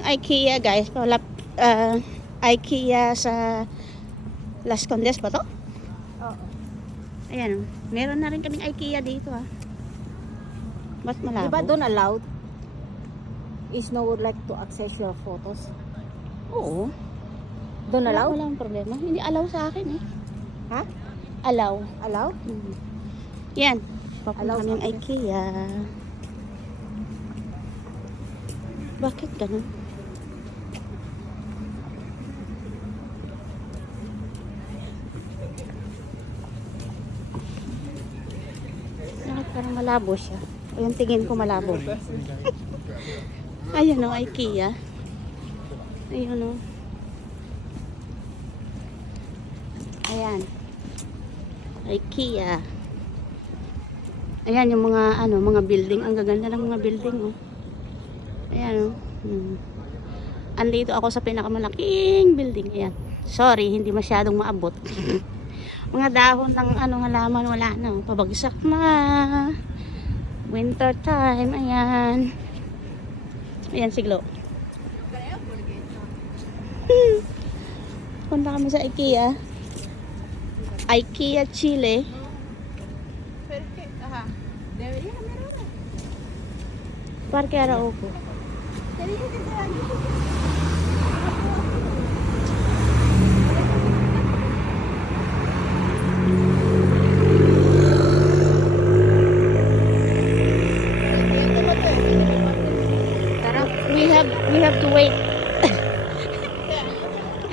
kaming Ikea guys. Ikea sa Las Condes ba to? Oo. Ayan, meron na rin kaming Ikea dito Ba't malabo? Diba doon allowed? Is no would like to access your photos? Oo. Doon allowed? Walang problema. Hindi allow sa akin Ha? Allow. Allowed? Yan. Papunta Allow kaming sa Ikea. Bakit ganun? Bakit parang malabo siya? O yung tingin ko malabo. Ayun o, Ikea. Ayun o. Ayan. Ikea. Ayan yung mga mga building. Ang gaganda ng mga building Ayan Andito ako sa pinakamalaking building. Ayan. Sorry, hindi masyadong maabot. Mga dahon ng halaman wala na. Pabagsak na. Winter time. Ayan. Ayan siglo. Punta kami sa Ikea. Ikea, Chile. Parque Arauco. We have to wait.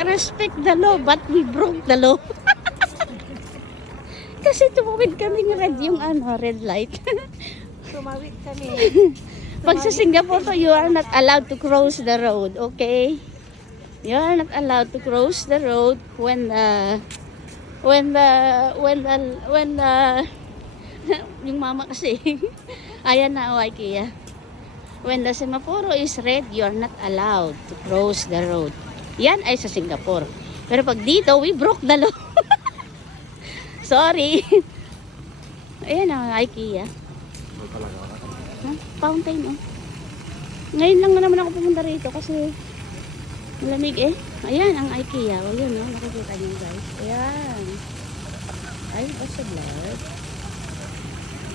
Respect the law, but we broke the law. Kasi tumawid kaming red yung red light. Tumawid kami. Pag sa Singapore to, you are not allowed to cross the road, okay? You are not allowed to cross the road when yung mama kasi. Ayan na Ikea. When the semaphore is red, you are not allowed to cross the road. Yan ay sa Singapore. Pero pag dito, we broke the law. Sorry. Ayan ang Ikea. Fountain Ngayon lang naman ako pumunta rito kasi malamig Ayan ang Ikea. O yun nakikita niyo guys. Ayan. Ay, also blood.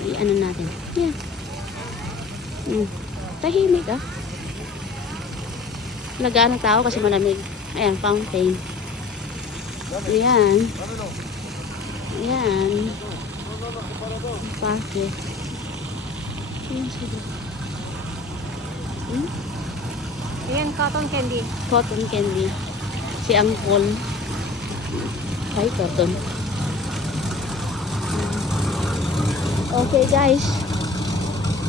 I-ano natin. Ayan. Tahimik Nag-ano tao kasi malamig. Ayan, fountain. Ayan. Ayan. Parque. Ayan sila. Ayan, cotton candy. Cotton candy. Si Angkol. Ay, cotton. Okay guys.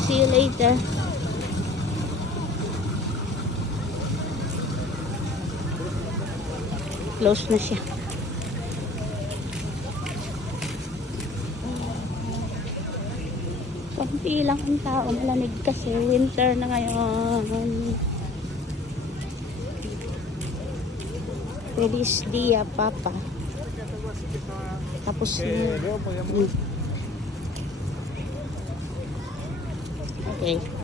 See you later. Close na siya. Kunti lang ang tao. Malamig kasi. Winter na ngayon. Feliz dia, Papa. Tapos na. Okay.